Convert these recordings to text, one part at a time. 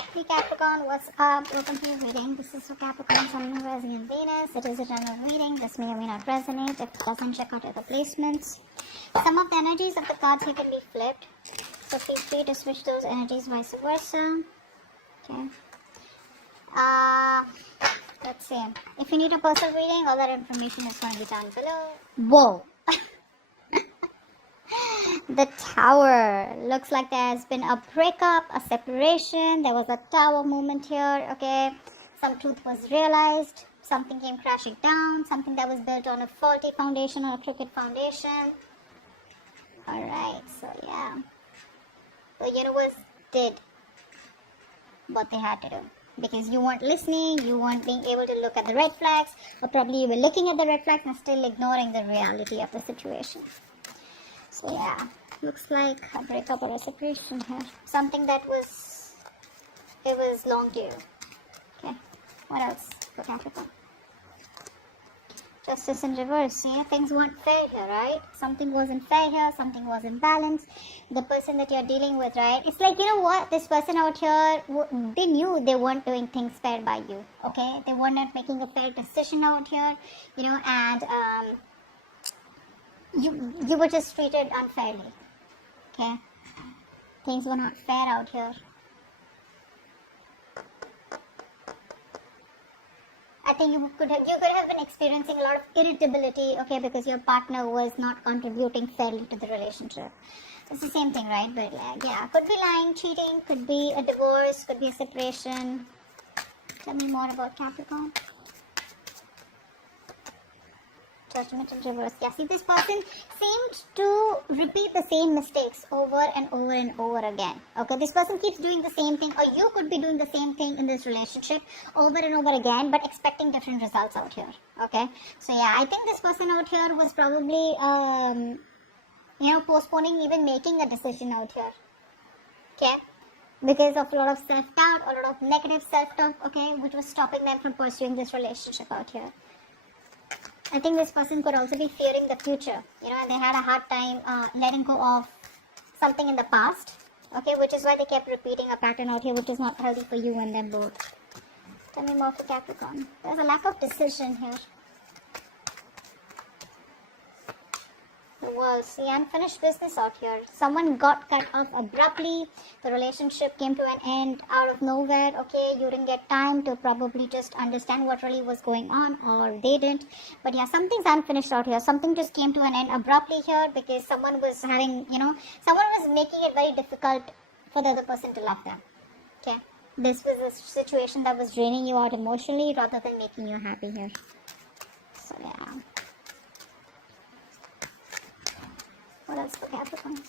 Hey Capricorn, what's up? Welcome to your reading. This is for Capricorn, Sun, Moon, Rising, and Venus. It is a general reading. This may or may not resonate. If it doesn't, check out other placements. Some of the energies of the cards here can be flipped, so feel free to switch those energies, vice versa. Okay. Let's see. If you need a personal reading, all that information is going to be down below. Whoa! The Tower. Looks like there has been a breakup, a separation. There was a tower moment here, okay? Some truth was realized. Something came crashing down. Something that was built on a faulty foundation or a crooked foundation. Alright, so yeah. The universe did what they had to do. Because you weren't listening, you weren't being able to look at the red flags, or probably you were looking at the red flags and still ignoring the reality of the situation. So yeah, looks like a breakup or a separation here. Something that was long due. Okay, what else for Capricorn? Justice in reverse. See, things weren't fair here, right? Something wasn't fair here, something wasn't balanced. The person that you're dealing with, right? It's like, you know what? This person out here, they knew they weren't doing things fair by you, okay? They were not making a fair decision out here, you know, and you were just treated unfairly, okay? Things were not fair out here. I think you could have been experiencing a lot of irritability, okay, because your partner was not contributing fairly to the relationship. It's the same thing, right? But yeah, could be lying, cheating, could be a divorce, could be a separation. Tell me more about Capricorn. Judgment in reverse. Yeah, see, this person seemed to repeat the same mistakes over and over and over again. Okay, this person keeps doing the same thing, or you could be doing the same thing in this relationship over and over again, but expecting different results out here. Okay, so yeah, I think this person out here was probably, postponing even making a decision out here. Okay, because of a lot of self-doubt, a lot of negative self-talk. Okay, which was stopping them from pursuing this relationship out here. I think this person could also be fearing the future, you know, and they had a hard time letting go of something in the past, okay, which is why they kept repeating a pattern out here, which is not healthy for you and them both. Tell me more for Capricorn. There's a lack of decision here. The World. See, unfinished business out here. Someone got cut off abruptly. The relationship came to an end out of nowhere. Okay, you didn't get time to probably just understand what really was going on, or they didn't. But yeah, something's unfinished out here. Something just came to an end abruptly here because someone was having, someone was making it very difficult for the other person to love them. Okay, this was a situation that was draining you out emotionally rather than making you happy here. So yeah. What else for Capricorn?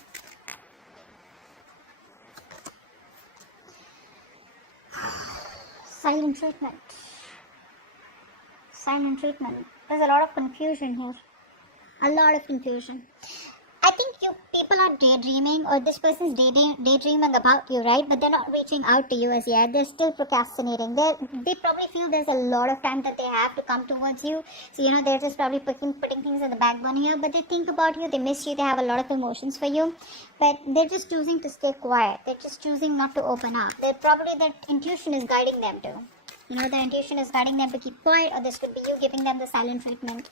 Silent treatment. Silent treatment. There's a lot of confusion here. A lot of confusion. I think you people are daydreaming, or this person's daydreaming about you, right? But they're not reaching out to you as yet. They're still procrastinating. They probably feel there's a lot of time that they have to come towards you. So, they're just probably putting things in the back burner here. But they think about you. They miss you. They have a lot of emotions for you. But they're just choosing to stay quiet. They're just choosing not to open up. Their intuition is guiding them to. Their intuition is guiding them to keep quiet, or this could be you giving them the silent treatment.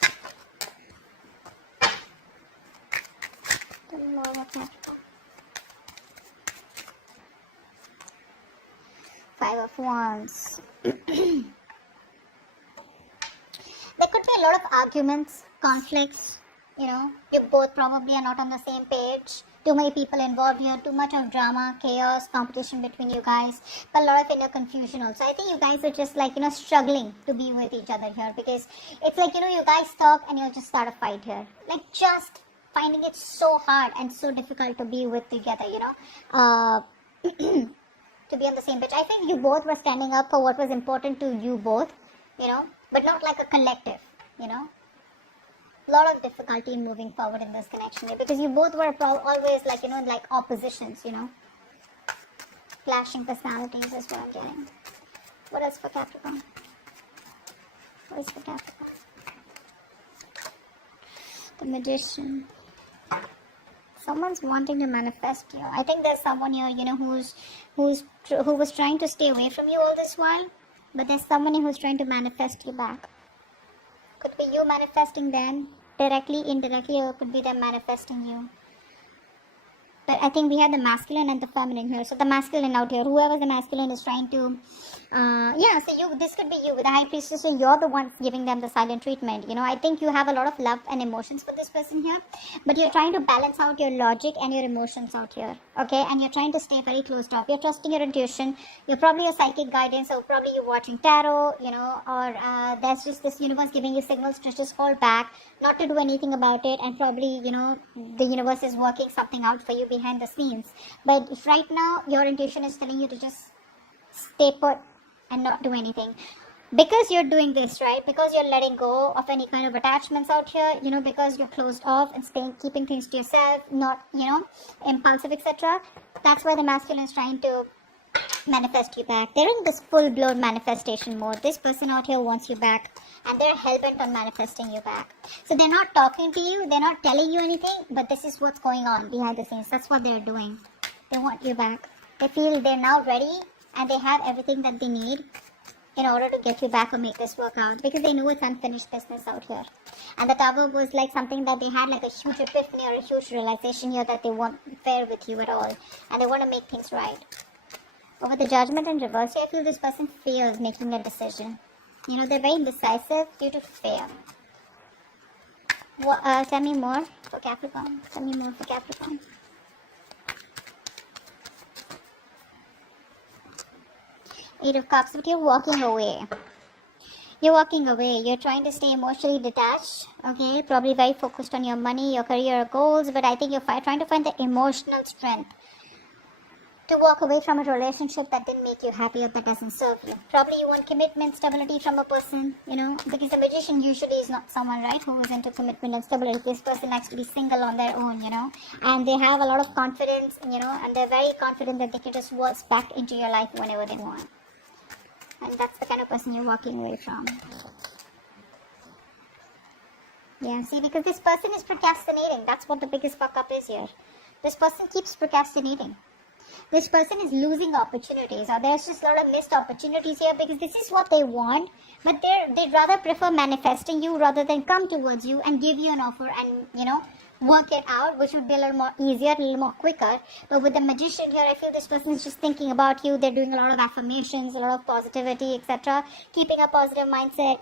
More about Capricorn. 5 of Wands. There could be a lot of arguments, conflicts. You both probably are not on the same page. Too many people involved here, too much of drama, chaos, competition between you guys, but a lot of inner confusion also. I think you guys are just struggling to be with each other here, because it's like, you guys talk and you'll just start a fight here. Just finding it so hard and so difficult to be with together, to be on the same page. I think you both were standing up for what was important to you both, but not like a collective, A lot of difficulty in moving forward in this connection here, because you both were always like oppositions, Clashing personalities is what I'm getting. What else for Capricorn? What is for Capricorn? The Magician. Someone's wanting to manifest you. I think there's someone here, who was trying to stay away from you all this while, but there's someone here who's trying to manifest you back. Could be you manifesting them directly, indirectly, or could be them manifesting you. But I think we have the masculine and the feminine here. So the masculine out here, whoever the masculine is trying to, this could be you with the high priestess. So you're the one giving them the silent treatment. I think you have a lot of love and emotions for this person here, but you're trying to balance out your logic and your emotions out here. Okay, and you're trying to stay very closed off. You're trusting your intuition. You're probably a psychic guidance, or probably you're watching tarot. Or there's just this universe giving you signals to just hold back, not to do anything about it, and probably the universe is working something out for you behind the scenes. But if right now your intuition is telling you to just stay put and not do anything, because you're doing this, right? Because you're letting go of any kind of attachments out here, because you're closed off and keeping things to yourself, not impulsive, etc. That's why the masculine is trying to manifest you back. They're in this full-blown manifestation mode. This person out here wants you back, and they're hell-bent on manifesting you back. So they're not talking to you, they're not telling you anything, but this is what's going on behind the scenes. That's what they're doing. They want you back. They feel they're now ready, and they have everything that they need in order to get you back or make this work out, because they know it's unfinished business out here. And the Tower was like something that they had like a huge epiphany or a huge realization here that they won't fair with you at all, and they want to make things right. Over the Judgment in reverse, I feel this person fears making a decision. They're very indecisive due to fear. Tell me more for Capricorn. Tell me more for Capricorn. Eight of Cups, but you're walking away. You're walking away. You're trying to stay emotionally detached. Okay, probably very focused on your money, your career goals, but I think you're trying to find the emotional strength to walk away from a relationship that didn't make you happy or that doesn't serve you. Probably you want commitment, stability from a person, because the Magician usually is not someone, right, who is into commitment and stability. This person likes to be single on their own, and they have a lot of confidence, and they're very confident that they can just waltz back into your life whenever they want. And that's the kind of person you're walking away from. Yeah, see, because this person is procrastinating. That's what the biggest fuck up is here. This person keeps procrastinating. This person is losing opportunities, or there's just a lot of missed opportunities here, because this is what they want, but they'd rather prefer manifesting you rather than come towards you and give you an offer and, work it out, which would be a little more easier, a little more quicker. But with the Magician here, I feel this person is just thinking about you. They're doing a lot of affirmations, a lot of positivity, etc. Keeping a positive mindset,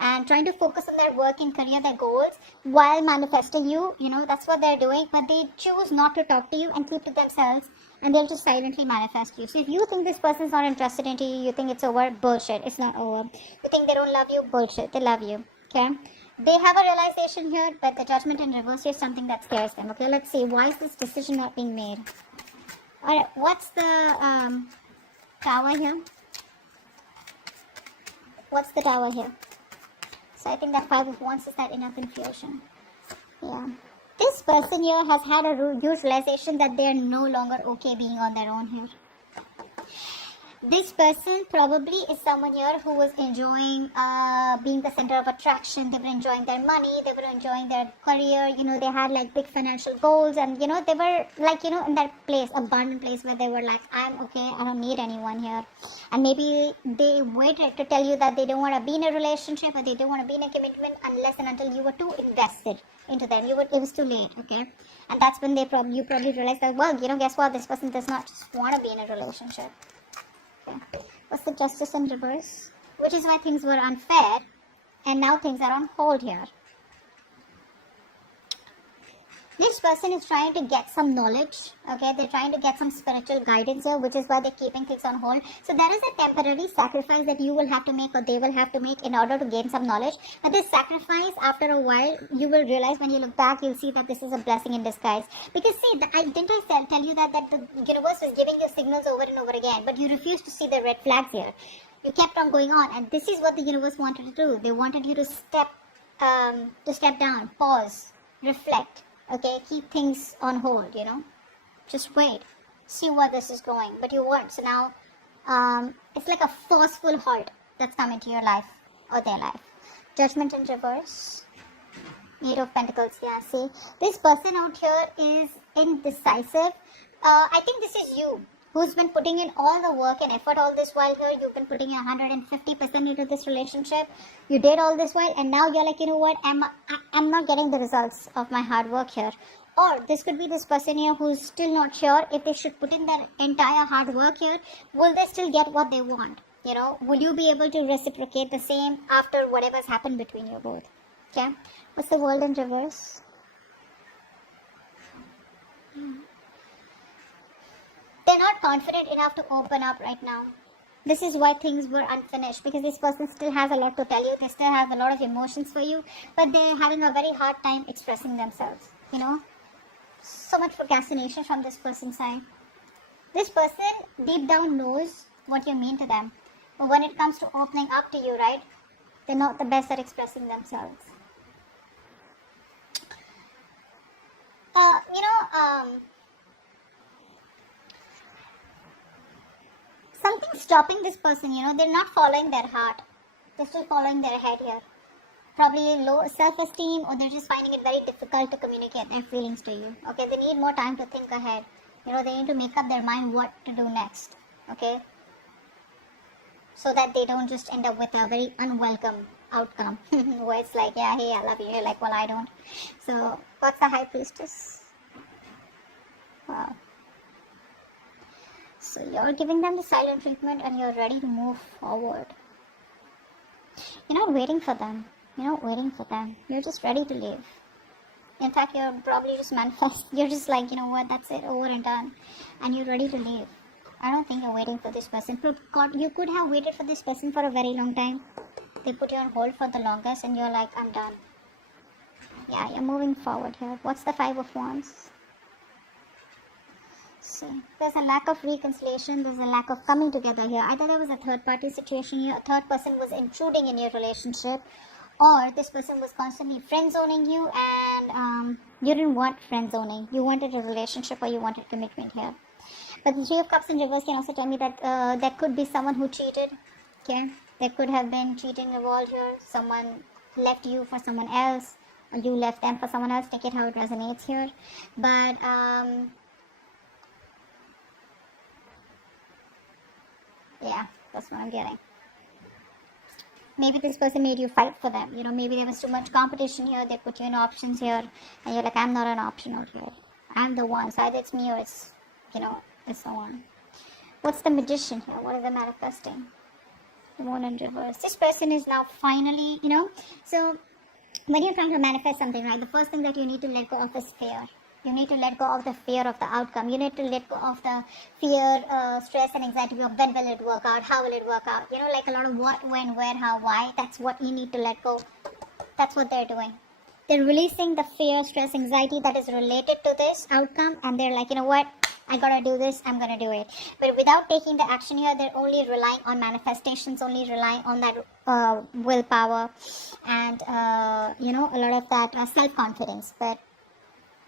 and trying to focus on their work and career, their goals, while manifesting you. That's what they're doing. But they choose not to talk to you and keep to themselves, and they'll just silently manifest you. So if you think this person's not interested in you, you think it's over, bullshit. It's not over. You think they don't love you, bullshit. They love you. Okay? They have a realization here, but the Judgment in reverse is something that scares them. Okay, let's see. Why is this decision not being made? Alright, what's the Tower here? What's the Tower here? So I think that 5 of Wands is that inner confusion. Yeah. This person here has had a huge realization that they are no longer okay being on their own here. This person probably is someone here who was enjoying being the center of attraction. They were enjoying their money, they were enjoying their career, they had like big financial goals, and they were like, in that place, abundant place where they were like, I'm okay, I don't need anyone here. And maybe they waited to tell you that they don't want to be in a relationship, or they don't want to be in a commitment unless and until you were too invested into them. It was too late, okay? And that's when you probably realized that, well, guess what, this person does not just want to be in a relationship. What's the Justice in reverse? Which is why things were unfair, and now things are on hold here. This person is trying to get some knowledge, okay? They're trying to get some spiritual guidance here, which is why they're keeping things on hold. So there is a temporary sacrifice that you will have to make, or they will have to make, in order to gain some knowledge. But this sacrifice, after a while, you will realize, when you look back, you'll see that this is a blessing in disguise. Because see, didn't I tell you that the universe was giving you signals over and over again, but you refused to see the red flags here. You kept on going on, and this is what the universe wanted to do. They wanted you to step down, pause, reflect. Okay, keep things on hold, Just wait. See where this is going. But you weren't. So now, it's like a forceful halt that's come into your life, or their life. Judgment in reverse. 8 of Pentacles, yeah, see. This person out here is indecisive. I think this is you who's been putting in all the work and effort all this while here. You've been putting in 150% into this relationship. You did all this while, and now you're like, you know what? I'm not getting the results of my hard work here. Or this could be this person here who's still not sure if they should put in their entire hard work here. Will they still get what they want? You know, will you be able to reciprocate the same after whatever's happened between you both? Okay. What's the world in reverse? They're not confident enough to open up right now. This is why things were unfinished, because this person still has a lot to tell you. They still have a lot of emotions for you, but they're having a very hard time expressing themselves. You know, so much procrastination from this person's side. This person deep down knows what you mean to them, but when it comes to opening up to you, right, they're not the best at expressing themselves. Something's stopping this person, you know, they're not following their heart. They're still following their head here. Probably low self-esteem, or they're just finding it very difficult to communicate their feelings to you. Okay, they need more time to think ahead. You know, they need to make up their mind what to do next. Okay, so that they don't just end up with a very unwelcome outcome where it's like, yeah, hey, I love you. You're like, well, I don't. So what's the High Priestess? Wow. So you're giving them the silent treatment and you're ready to move forward. You're not waiting for them. You're not waiting for them. You're just ready to leave. In fact, you're probably just manifest. You're just like, you know what, that's it, over and done. And you're ready to leave. I don't think you're waiting for this person. God, you could have waited for this person for a very long time. They put you on hold for the longest and you're like, I'm done. Yeah, you're moving forward here. What's the Five of Wands? See, there's a lack of reconciliation, there's a lack of coming together here. Either there was a third party situation here, a third person was intruding in your relationship, or this person was constantly friend zoning you, and you didn't want friend zoning. You wanted a relationship, or you wanted commitment here. But the Three of Cups in reverse can also tell me that there could be someone who cheated. Okay, there could have been cheating involved here. Someone left you for someone else, or you left them for someone else. Take it how it resonates here. But yeah, that's what I'm getting. Maybe this person made you fight for them. You know, maybe there was too much competition here. They put you in options here. And you're like, I'm not an option out here. I'm the one. So either it's me or it's, you know, it's the one. What's the Magician here? What are they manifesting? The Moon in reverse. This person is now finally, you know. So when you're trying to manifest something, right, the first thing that you need to let go of is fear. You need to let go of the fear of the outcome. You need to let go of the fear, stress and anxiety of when will it work out, how will it work out. You know, like a lot of what, when, where, how, why. That's what you need to let go. That's what they're doing. They're releasing the fear, stress, anxiety that is related to this outcome. And they're like, you know what, I gotta do this, I'm gonna do it. But without taking the action here, they're only relying on manifestations, only relying on that willpower and, you know, a lot of that self-confidence. But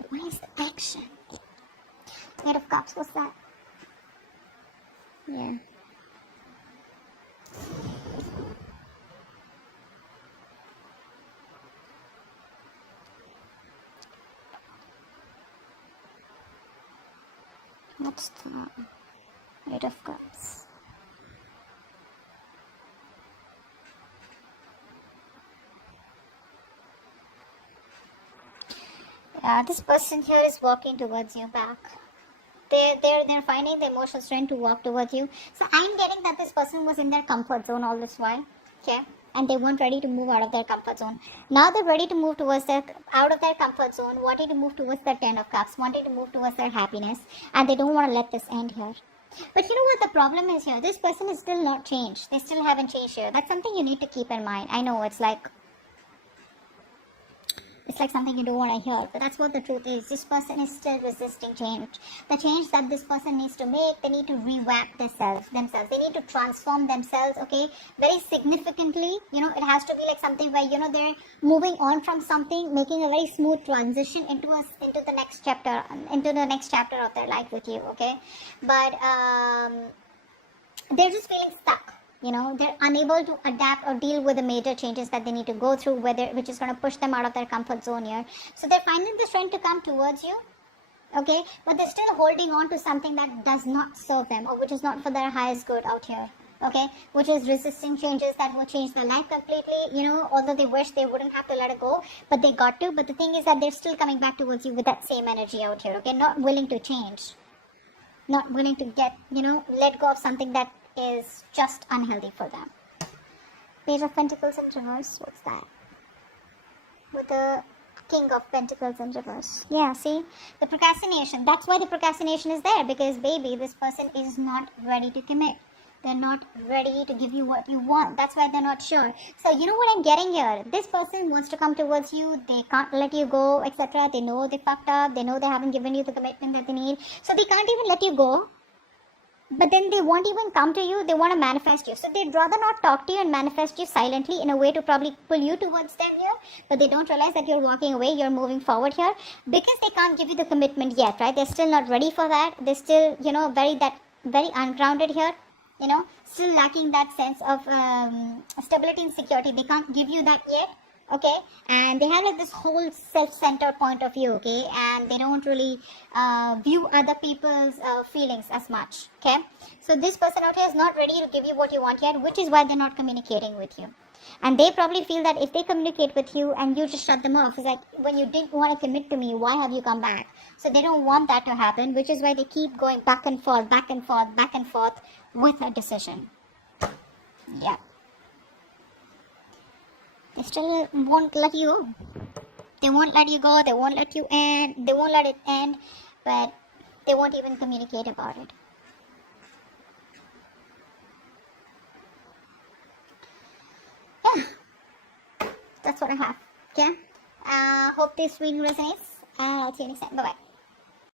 what is the action? Eight of Cups, what's that? Yeah. What's the Eight of Cups? This person here is walking towards you back. They're finding the emotional strength to walk towards you. So I'm getting that this person was in their comfort zone all this while. Okay, and they weren't ready to move out of their comfort zone. Now they're ready to move towards out of their comfort zone, wanting to move towards their Ten of Cups, wanting to move towards their happiness, and they don't want to let this end here. But you know what the problem is here? This person is still not changed. They still haven't changed here. That's something you need to keep in mind. I know it's like something you don't want to hear, but that's what the truth is. This person is still resisting change. The change that this person needs to make, they need to revamp themselves. They need to transform themselves, okay, very significantly. You know, it has to be like something where, you know, they're moving on from something, making a very smooth transition into the next chapter, of their life with you, okay. But they're just feeling stuck. You know, they're unable to adapt or deal with the major changes that they need to go through, which is going to push them out of their comfort zone here. So they're finding the strength to come towards you, okay, but they're still holding on to something that does not serve them, or which is not for their highest good out here, okay, which is resisting changes that will change their life completely, you know, although they wish they wouldn't have to let it go, but they got to. But the thing is that they're still coming back towards you with that same energy out here, okay, not willing to change, not willing to get, you know, let go of something that is just unhealthy for them. Page of Pentacles in reverse, what's that? With the King of Pentacles in reverse. Yeah, see? The procrastination. That's why the procrastination is there. Because, baby, this person is not ready to commit. They're not ready to give you what you want. That's why they're not sure. So, you know what I'm getting here? This person wants to come towards you. They can't let you go, etc. They know they fucked up. They know they haven't given you the commitment that they need. So, they can't even let you go. But then they won't even come to you. They want to manifest you. So they'd rather not talk to you and manifest you silently in a way to probably pull you towards them here. But they don't realize that you're walking away. You're moving forward here. Because they can't give you the commitment yet, right? They're still not ready for that. They're still, you know, very ungrounded here. You know, still lacking that sense of stability and security. They can't give you that yet. Okay, and they have like this whole self-centered point of view, okay, and they don't really view other people's feelings as much, okay. So this person out here is not ready to give you what you want yet, which is why they're not communicating with you. And they probably feel that if they communicate with you and you just shut them off, it's like, when you didn't want to commit to me, why have you come back? So they don't want that to happen, which is why they keep going back and forth, back and forth, back and forth with a decision. Yeah. They still won't let you go. They won't let you go. They won't let you end. They won't let it end. But they won't even communicate about it. Yeah. That's what I have. Okay. Hope this reading resonates. I'll see you next time. Bye-bye.